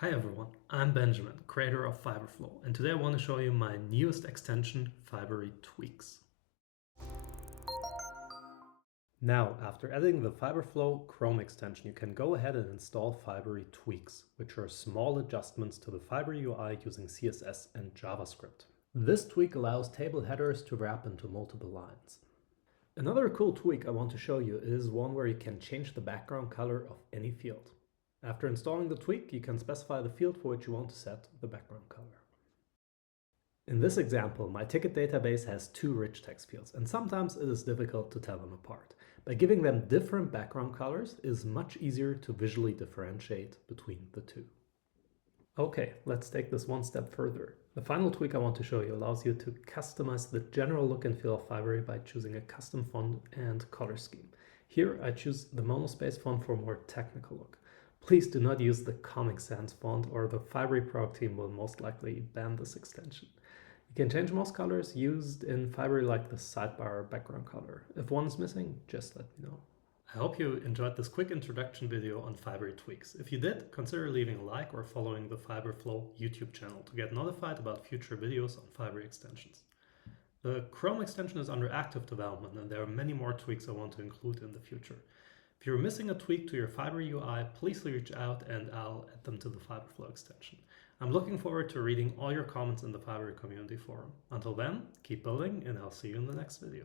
Hi everyone, I'm Benjamin, creator of Fiberflow, and today I want to show you my newest extension, Fibery Tweaks. Now, after adding the Fiberflow Chrome Extension, you can go ahead and install Fibery Tweaks, which are small adjustments to the Fibery UI using CSS and JavaScript. This tweak allows table headers to wrap into multiple lines. Another cool tweak I want to show you is one where you can change the background color of any field. After installing the tweak, you can specify the field for which you want to set the background color. In this example, my ticket database has two rich text fields, and sometimes it is difficult to tell them apart. By giving them different background colors, it is much easier to visually differentiate between the two. Okay, let's take this one step further. The final tweak I want to show you allows you to customize the general look and feel of Fibery by choosing a custom font and color scheme. Here I choose the monospace font for a more technical look. Please do not use the Comic Sans font or the Fibery product team will most likely ban this extension. You can change most colors used in Fibery like the sidebar background color. If one is missing, just let me know. I hope you enjoyed this quick introduction video on Fibery Tweaks. If you did, consider leaving a like or following the Fiberflow YouTube channel to get notified about future videos on Fibery extensions. The Chrome extension is under active development and there are many more tweaks I want to include in the future. If you're missing a tweak to your Fibery UI, please reach out and I'll add them to the Fiberflow extension. I'm looking forward to reading all your comments in the Fibery community forum. Until then, keep building and I'll see you in the next video.